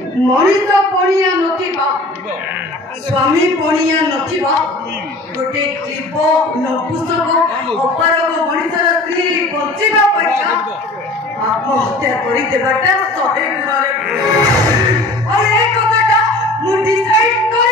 मनीष पणिया नथिबा स्वामी पणिया नथिबा गोटे जीव नपुंसक अपारक मनीषर स्त्री बंचिबा अपेक्षा आत्महत्या करदेवाटा 100 गुणरे और एक कथाटा मु डिसाइड कर